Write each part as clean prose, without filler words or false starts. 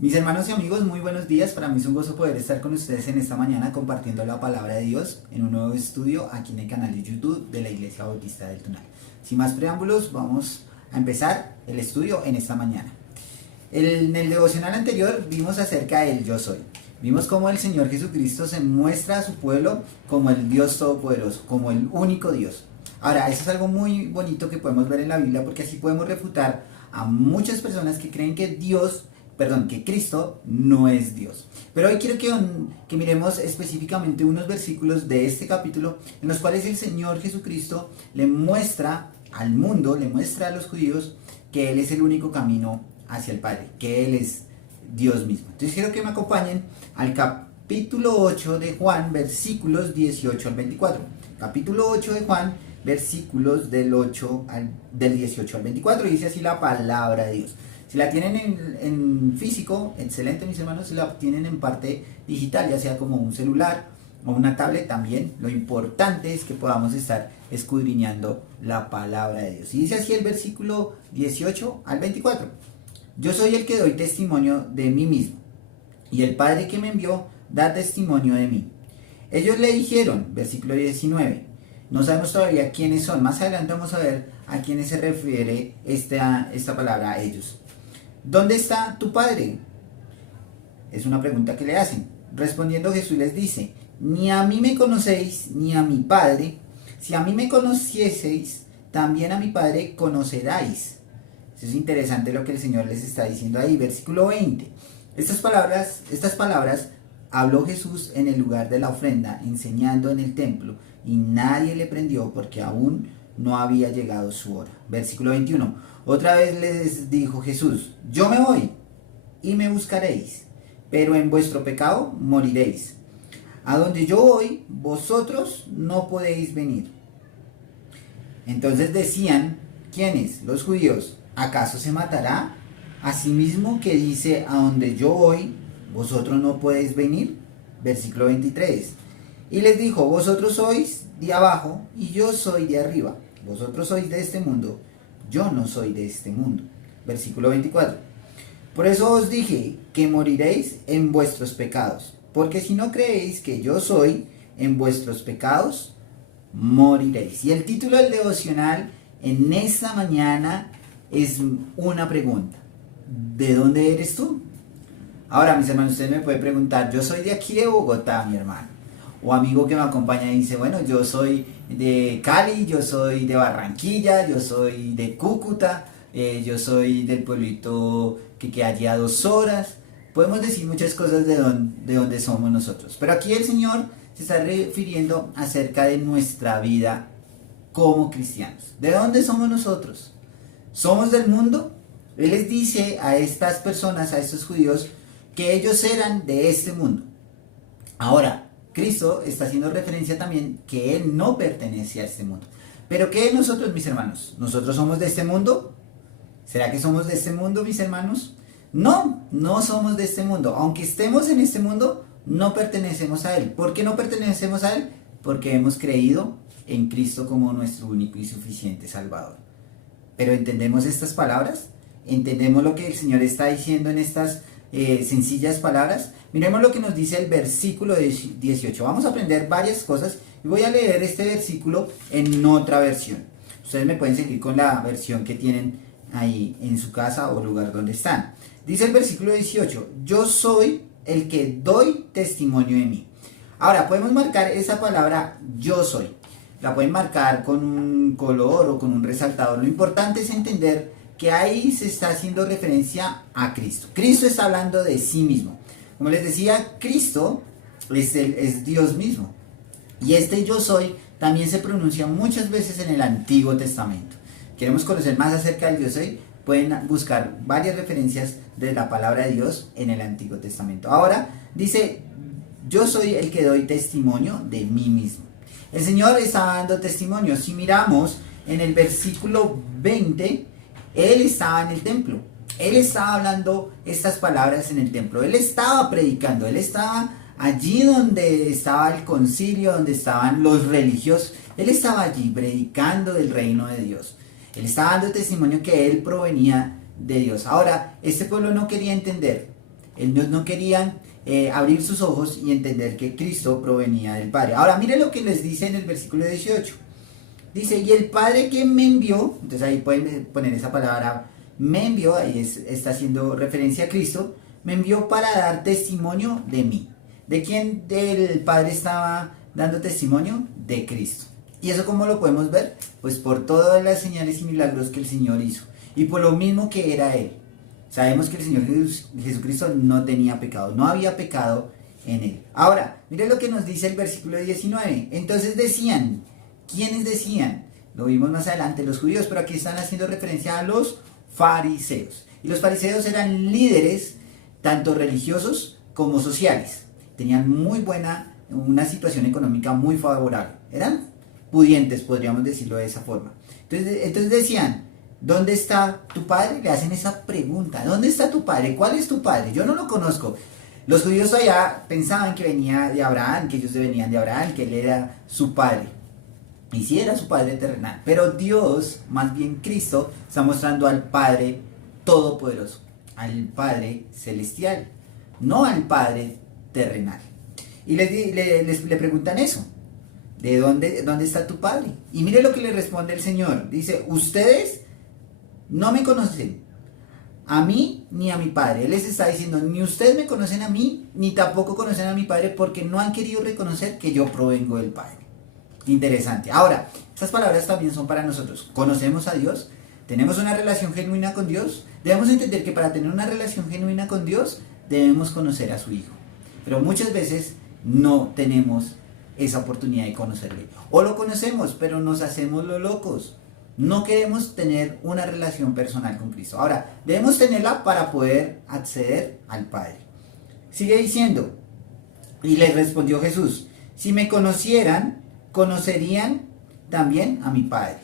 Mis hermanos y amigos, muy buenos días. Para mí es un gozo poder estar con ustedes en esta mañana compartiendo la palabra de Dios en un nuevo estudio aquí en el canal de YouTube de la Iglesia Bautista del Tunal. Sin más preámbulos, vamos a empezar el estudio en esta mañana. En el devocional anterior vimos acerca del Yo Soy. Vimos cómo el Señor Jesucristo se muestra a su pueblo como el Dios Todopoderoso, como el único Dios. Ahora, eso es algo muy bonito que podemos ver en la Biblia porque así podemos refutar a muchas personas que creen que que Cristo no es Dios. Pero hoy quiero que miremos específicamente unos versículos de este capítulo en los cuales el Señor Jesucristo le muestra al mundo, le muestra a los judíos que Él es el único camino hacia el Padre, que Él es Dios mismo. Entonces quiero que me acompañen al capítulo 8 de Juan, versículos 18 al 24. Capítulo 8 de Juan, versículos del 18 al 24, dice así la palabra de Dios. Si la tienen en físico, excelente mis hermanos. Si la tienen en parte digital, ya sea como un celular o una tablet también, lo importante es que podamos estar escudriñando la palabra de Dios. Y dice así el versículo 18 al 24. Yo soy el que doy testimonio de mí mismo, y el Padre que me envió da testimonio de mí. Ellos le dijeron, versículo 19, no sabemos todavía quiénes son. Más adelante vamos a ver a quiénes se refiere esta palabra a ellos. ¿Dónde está tu Padre? Es una pregunta que le hacen. Respondiendo Jesús les dice, ni a mí me conocéis, ni a mi Padre. Si a mí me conocieseis, también a mi Padre conoceráis. Eso es interesante lo que el Señor les está diciendo ahí. Versículo 20. Estas palabras habló Jesús en el lugar de la ofrenda, enseñando en el templo, y nadie le prendió porque aún no había llegado su hora. Versículo 21. Otra vez les dijo Jesús, yo me voy y me buscaréis, pero en vuestro pecado moriréis. A donde yo voy, vosotros no podéis venir. Entonces decían, ¿quiénes? Los judíos, ¿acaso se matará a sí mismo que dice, a donde yo voy, vosotros no podéis venir? Versículo 23. Y les dijo, vosotros sois de abajo y yo soy de arriba. Vosotros sois de este mundo, yo no soy de este mundo. Versículo 24. Por eso os dije que moriréis en vuestros pecados, porque si no creéis que yo soy, en vuestros pecados moriréis. Y el título del devocional en esta mañana es una pregunta. ¿De dónde eres tú? Ahora, mis hermanos, ustedes me pueden preguntar, yo soy de aquí de Bogotá, mi hermano. O amigo que me acompaña y dice, bueno, yo soy de Cali, yo soy de Barranquilla, yo soy de Cúcuta, yo soy del pueblito que queda allí a 2 horas. Podemos decir muchas cosas de dónde somos nosotros. Pero aquí el Señor se está refiriendo acerca de nuestra vida como cristianos. ¿De dónde somos nosotros? ¿Somos del mundo? Él les dice a estas personas, a estos judíos, que ellos eran de este mundo. Ahora, Cristo está haciendo referencia también que Él no pertenece a este mundo. ¿Pero qué nosotros, mis hermanos? ¿Nosotros somos de este mundo? ¿Será que somos de este mundo, mis hermanos? No, no somos de este mundo. Aunque estemos en este mundo, no pertenecemos a Él. ¿Por qué no pertenecemos a Él? Porque hemos creído en Cristo como nuestro único y suficiente Salvador. ¿Pero entendemos estas palabras? ¿Entendemos lo que el Señor está diciendo en estas sencillas palabras? Miremos lo que nos dice el versículo 18. Vamos a aprender varias cosas y voy a leer este versículo en otra versión. Ustedes me pueden seguir con la versión que tienen ahí en su casa o lugar donde están. Dice el versículo 18, yo soy el que doy testimonio de mí. Ahora podemos marcar esa palabra yo soy. La pueden marcar con un color o con un resaltador. Lo importante es entender que ahí se está haciendo referencia a Cristo. Cristo está hablando de sí mismo. Como les decía, Cristo es Dios mismo. Y este yo soy también se pronuncia muchas veces en el Antiguo Testamento. Queremos conocer más acerca del yo soy, pueden buscar varias referencias de la palabra de Dios en el Antiguo Testamento. Ahora dice, yo soy el que doy testimonio de mí mismo. El Señor está dando testimonio. Si miramos en el versículo 20, Él estaba en el templo. Él estaba hablando estas palabras en el templo. Él estaba predicando. Él estaba allí donde estaba el concilio, donde estaban los religiosos. Él estaba allí predicando del reino de Dios. Él estaba dando testimonio que él provenía de Dios. Ahora, este pueblo no quería entender. Ellos no querían abrir sus ojos y entender que Cristo provenía del Padre. Ahora, mire lo que les dice en el versículo 18. Dice, y el Padre que me envió, entonces ahí pueden poner esa palabra, me envió, ahí está haciendo referencia a Cristo, me envió para dar testimonio de mí. ¿De quién el Padre estaba dando testimonio? De Cristo. ¿Y eso cómo lo podemos ver? Pues por todas las señales y milagros que el Señor hizo. Y por lo mismo que era Él. Sabemos que el Señor Jesucristo no tenía pecado, no había pecado en Él. Ahora, mire lo que nos dice el versículo 19. Entonces decían, ¿quiénes decían? Lo vimos más adelante, los judíos, pero aquí están haciendo referencia a los fariseos. Y los fariseos eran líderes, tanto religiosos como sociales. Tenían una situación económica muy favorable. Eran pudientes, podríamos decirlo de esa forma. Entonces decían, ¿dónde está tu padre? Le hacen esa pregunta. ¿Dónde está tu padre? ¿Cuál es tu padre? Yo no lo conozco. Los judíos allá pensaban que venía de Abraham, que ellos venían de Abraham, que él era su padre. Y sí era su padre terrenal. Pero Dios, más bien Cristo, está mostrando al Padre Todopoderoso, al Padre Celestial, no al Padre terrenal. Y le preguntan eso. ¿De dónde está tu padre? Y mire lo que le responde el Señor. Dice, ustedes no me conocen a mí ni a mi padre. Él les está diciendo, ni ustedes me conocen a mí, ni tampoco conocen a mi padre, porque no han querido reconocer que yo provengo del Padre. Interesante. Ahora, estas palabras también son para nosotros. ¿Conocemos a Dios? ¿Tenemos una relación genuina con Dios? Debemos entender que para tener una relación genuina con Dios, debemos conocer a su Hijo. Pero muchas veces no tenemos esa oportunidad de conocerle. O lo conocemos, pero nos hacemos los locos. No queremos tener una relación personal con Cristo. Ahora, debemos tenerla para poder acceder al Padre. Sigue diciendo, y les respondió Jesús, si me conocieran, conocerían también a mi Padre.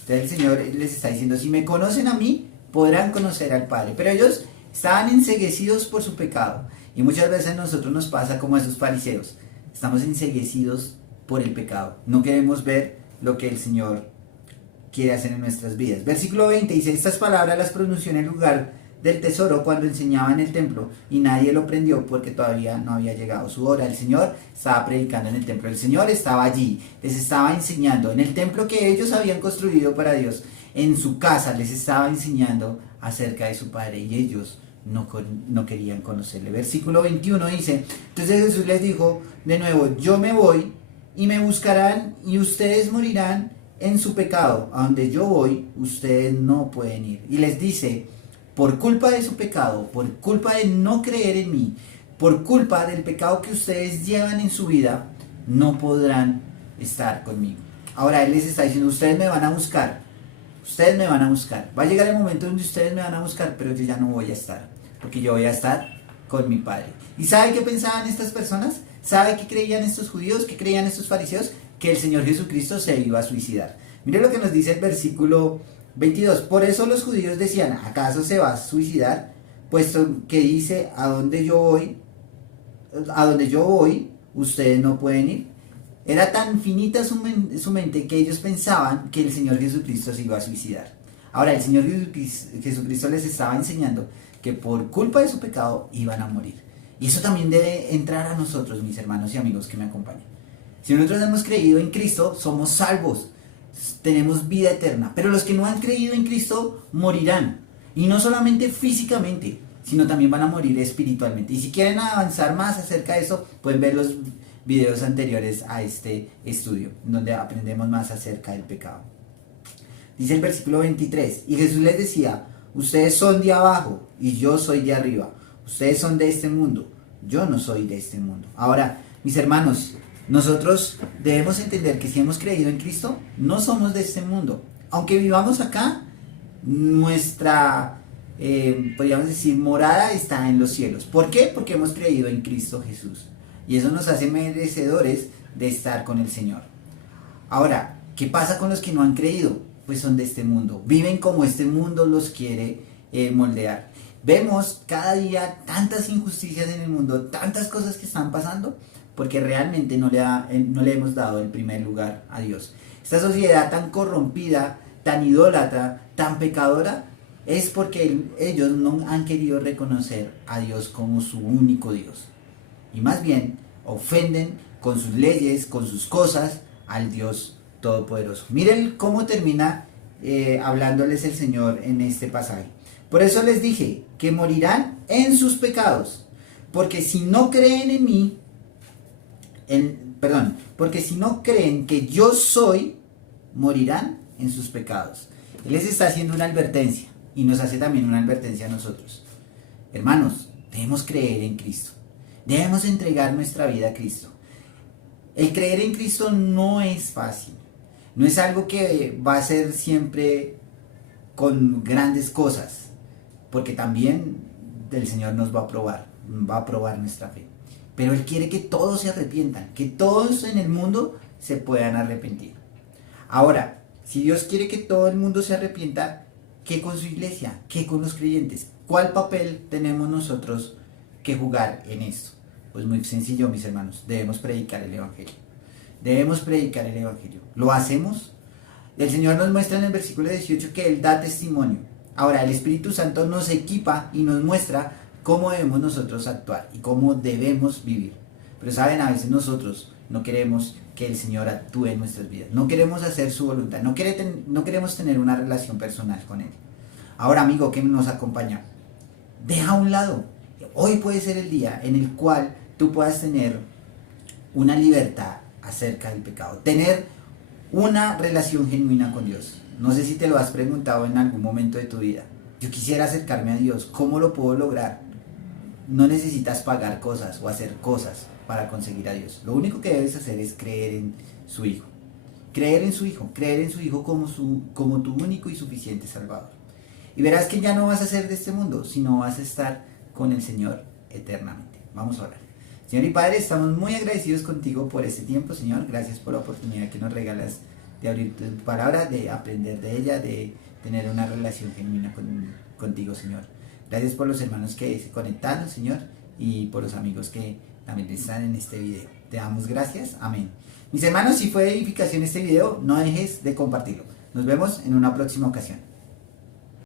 Entonces el Señor les está diciendo, si me conocen a mí, podrán conocer al Padre. Pero ellos estaban enceguecidos por su pecado. Y muchas veces a nosotros nos pasa como a esos fariseos. Estamos enceguecidos por el pecado. No queremos ver lo que el Señor quiere hacer en nuestras vidas. Versículo 20 dice, estas palabras las pronunció en el lugar del tesoro cuando enseñaba en el templo y nadie lo prendió porque todavía no había llegado su hora. El Señor estaba predicando en el templo. El Señor estaba allí, les estaba enseñando en el templo que ellos habían construido para Dios. En su casa les estaba enseñando acerca de su Padre y ellos no querían conocerle. Versículo 21 dice, entonces Jesús les dijo de nuevo, yo me voy y me buscarán y ustedes morirán en su pecado. A donde yo voy, ustedes no pueden ir. Y les dice, por culpa de su pecado, por culpa de no creer en mí, por culpa del pecado que ustedes llevan en su vida, no podrán estar conmigo. Ahora Él les está diciendo, ustedes me van a buscar. Ustedes me van a buscar. Va a llegar el momento donde ustedes me van a buscar, pero yo ya no voy a estar. Porque yo voy a estar con mi Padre. ¿Y sabe qué pensaban estas personas? ¿Sabe qué creían estos judíos? ¿Qué creían estos fariseos? Que el Señor Jesucristo se iba a suicidar. Mire lo que nos dice el versículo 22. Por eso los judíos decían, ¿acaso se va a suicidar? Puesto que dice, a donde yo voy, ustedes no pueden ir. Era tan finita su mente que ellos pensaban que el Señor Jesucristo se iba a suicidar. Ahora, el Señor Jesucristo les estaba enseñando que por culpa de su pecado iban a morir. Y eso también debe entrar a nosotros, mis hermanos y amigos que me acompañan. Si nosotros hemos creído en Cristo, somos salvos, tenemos vida eterna. Pero los que no han creído en Cristo morirán. Y no solamente físicamente, sino también van a morir espiritualmente. Y si quieren avanzar más acerca de eso, pueden ver los videos anteriores a este estudio, donde aprendemos más acerca del pecado. Dice el versículo 23, y Jesús les decía, ustedes son de abajo y yo soy de arriba. Ustedes son de este mundo, yo no soy de este mundo. Ahora, mis hermanos, nosotros debemos entender que si hemos creído en Cristo, no somos de este mundo. Aunque vivamos acá, nuestra, podríamos decir, morada está en los cielos. ¿Por qué? Porque hemos creído en Cristo Jesús. Y eso nos hace merecedores de estar con el Señor. Ahora, ¿qué pasa con los que no han creído? Pues son de este mundo. Viven como este mundo los quiere moldear. Vemos cada día tantas injusticias en el mundo, tantas cosas que están pasando, porque realmente no le hemos dado el primer lugar a Dios. Esta sociedad tan corrompida, tan idólatra, tan pecadora, es porque ellos no han querido reconocer a Dios como su único Dios. Y más bien ofenden con sus leyes, con sus cosas, al Dios Todopoderoso. Miren cómo termina hablándoles el Señor en este pasaje. Por eso les dije que morirán en sus pecados, porque si no creen en mí, porque si no creen que yo soy, morirán en sus pecados. Él les está haciendo una advertencia y nos hace también una advertencia a nosotros. Hermanos, debemos creer en Cristo. Debemos entregar nuestra vida a Cristo. El creer en Cristo no es fácil. No es algo que va a ser siempre con grandes cosas, porque también el Señor nos va a probar nuestra fe. Pero Él quiere que todos se arrepientan, que todos en el mundo se puedan arrepentir. Ahora, si Dios quiere que todo el mundo se arrepienta, ¿qué con su iglesia? ¿Qué con los creyentes? ¿Cuál papel tenemos nosotros que jugar en esto? Pues muy sencillo, mis hermanos, debemos predicar el Evangelio. Debemos predicar el Evangelio. ¿Lo hacemos? El Señor nos muestra en el versículo 18 que Él da testimonio. Ahora, el Espíritu Santo nos equipa y nos muestra cómo debemos nosotros actuar y cómo debemos vivir. Pero saben, a veces nosotros no queremos que el Señor actúe en nuestras vidas. No queremos hacer su voluntad. No queremos tener una relación personal con Él. Ahora, amigo que nos acompaña, deja a un lado. Hoy puede ser el día en el cual tú puedas tener una libertad acerca del pecado. Tener una relación genuina con Dios. No sé si te lo has preguntado en algún momento de tu vida. Yo quisiera acercarme a Dios. ¿Cómo lo puedo lograr? No necesitas pagar cosas o hacer cosas para conseguir a Dios. Lo único que debes hacer es creer en su Hijo. Creer en su Hijo como tu único y suficiente Salvador. Y verás que ya no vas a ser de este mundo, sino vas a estar con el Señor eternamente. Vamos a orar. Señor y Padre, estamos muy agradecidos contigo por este tiempo, Señor. Gracias por la oportunidad que nos regalas de abrir tu palabra, de aprender de ella, de tener una relación genuina contigo, Señor. Gracias por los hermanos que se conectaron, Señor, y por los amigos que también están en este video. Te damos gracias. Amén. Mis hermanos, si fue de edificación este video, no dejes de compartirlo. Nos vemos en una próxima ocasión.